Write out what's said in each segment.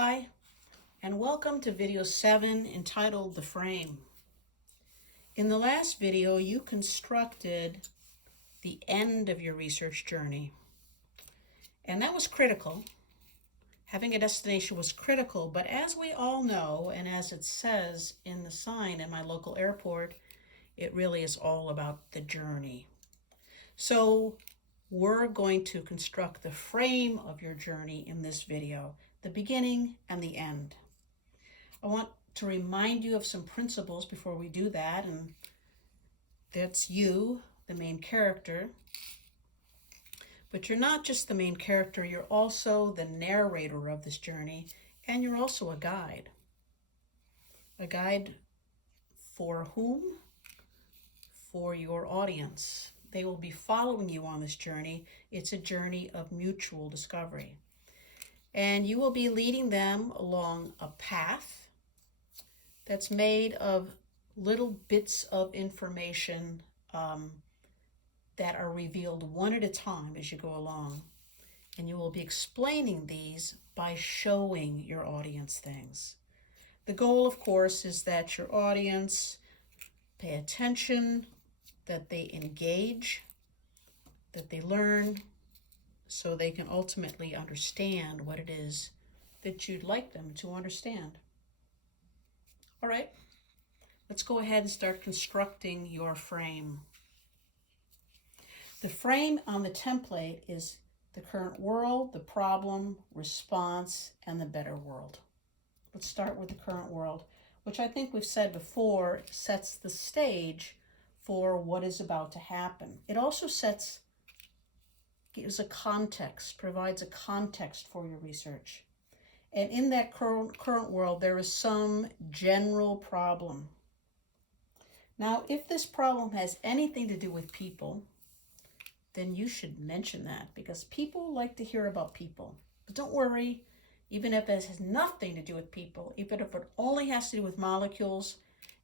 Hi, and welcome to video 7 entitled The Frame. In the last video, you constructed the end of your research journey, and that was critical. Having a destination was critical, but as we all know, and as it says in the sign in my local airport, it really is all about the journey. So we're going to construct the frame of your journey in this video, the beginning and the end. I want to remind you of some principles before we do that, and that's you, the main character. But you're not just the main character, you're also the narrator of this journey, and you're also a guide. A guide for whom? For your audience. They will be following you on this journey. It's a journey of mutual discovery. And you will be leading them along a path that's made of little bits of information that are revealed one at a time as you go along. And you will be explaining these by showing your audience things. The goal, of course, is that your audience pay attention, that they engage, that they learn, so they can ultimately understand what it is that you'd like them to understand. All right, let's go ahead and start constructing your frame. The frame on the template is the current world, the problem, response, and the better world. Let's start with the current world, which I think we've said before sets the stage for what is about to happen. It also gives a context, provides a context for your research. And in that current world, there is some general problem. Now, if this problem has anything to do with people, then you should mention that, because people like to hear about people. But don't worry, even if it has nothing to do with people, even if it only has to do with molecules,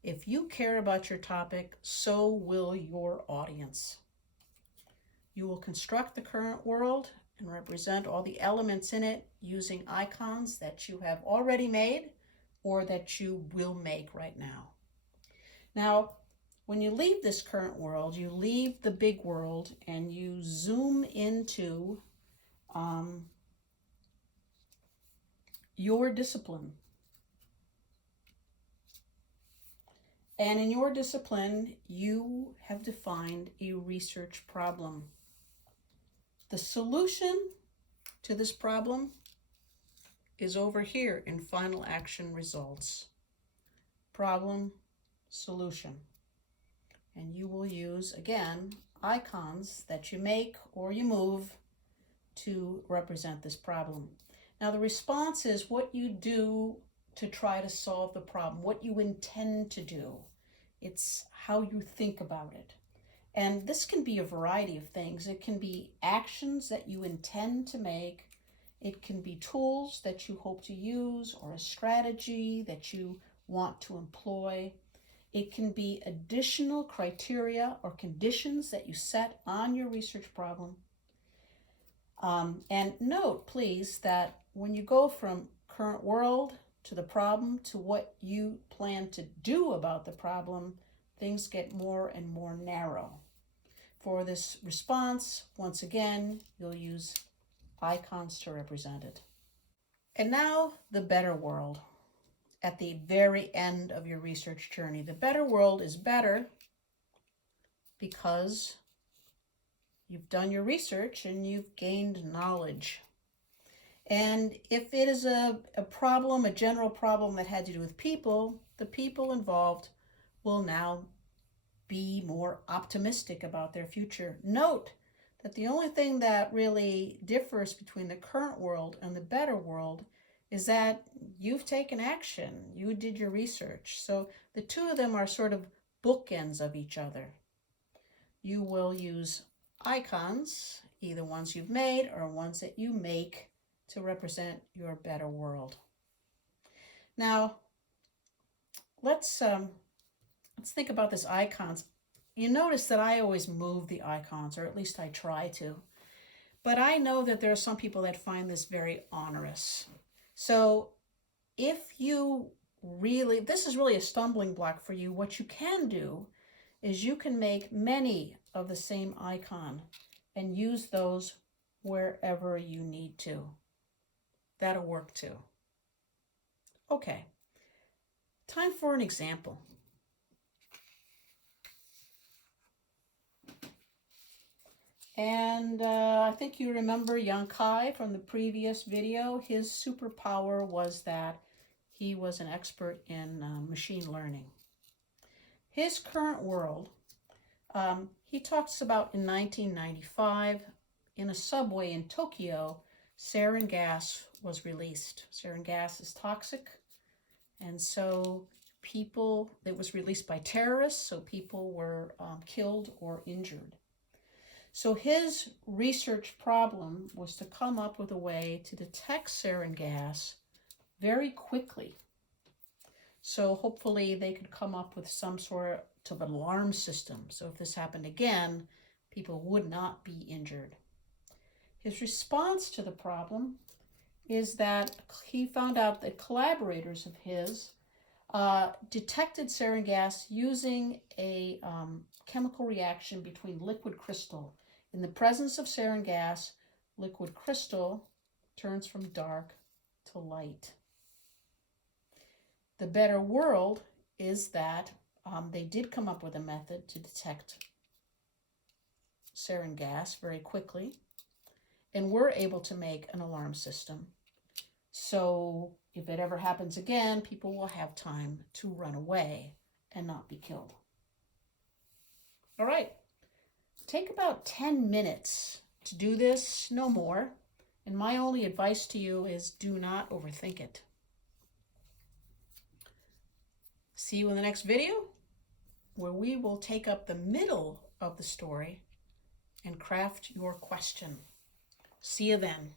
if you care about your topic, so will your audience. You will construct the current world and represent all the elements in it using icons that you have already made or that you will make right now. Now, when you leave this current world, you leave the big world and you zoom into your discipline. And in your discipline, you have defined a research problem. The solution to this problem is over here in Final Action Results. Problem, solution. And you will use, again, icons that you make or you move to represent this problem. Now, the response is what you do to try to solve the problem, what you intend to do. It's how you think about it. And this can be a variety of things. It can be actions that you intend to make. It can be tools that you hope to use or a strategy that you want to employ. It can be additional criteria or conditions that you set on your research problem. And note, please, that when you go from current world to the problem to what you plan to do about the problem, things get more and more narrow. For this response, once again, you'll use icons to represent it. And now, the better world. At the very end of your research journey. The better world is better because you've done your research and you've gained knowledge. And if it is a problem, a general problem that had to do with people, the people involved will now be more optimistic about their future. Note that the only thing that really differs between the current world and the better world is that you've taken action, you did your research. So the two of them are sort of bookends of each other. You will use icons, either ones you've made or ones that you make to represent your better world. Now, let's think about this icons. You notice that I always move the icons, or at least I try to. But I know that there are some people that find this very onerous. So if you really, this is really a stumbling block for you, what you can do is you can make many of the same icon and use those wherever you need to. That'll work too. Okay, time for an example. And I think you remember Yang Kai from the previous video. His superpower was that he was an expert in machine learning. His current world, he talks about in 1995, in a subway in Tokyo, sarin gas was released. Sarin gas is toxic, and so it was released by terrorists, so people were killed or injured. So his research problem was to come up with a way to detect sarin gas very quickly. So hopefully they could come up with some sort of an alarm system. So if this happened again, people would not be injured. His response to the problem is that he found out that collaborators of his detected sarin gas using a chemical reaction between liquid crystal. In the presence of sarin gas, liquid crystal turns from dark to light. The better world is that they did come up with a method to detect sarin gas very quickly, and were able to make an alarm system. So if it ever happens again, people will have time to run away and not be killed. All right, take about 10 minutes to do this, no more. And my only advice to you is do not overthink it. See you in the next video, where we will take up the middle of the story and craft your question. See you then.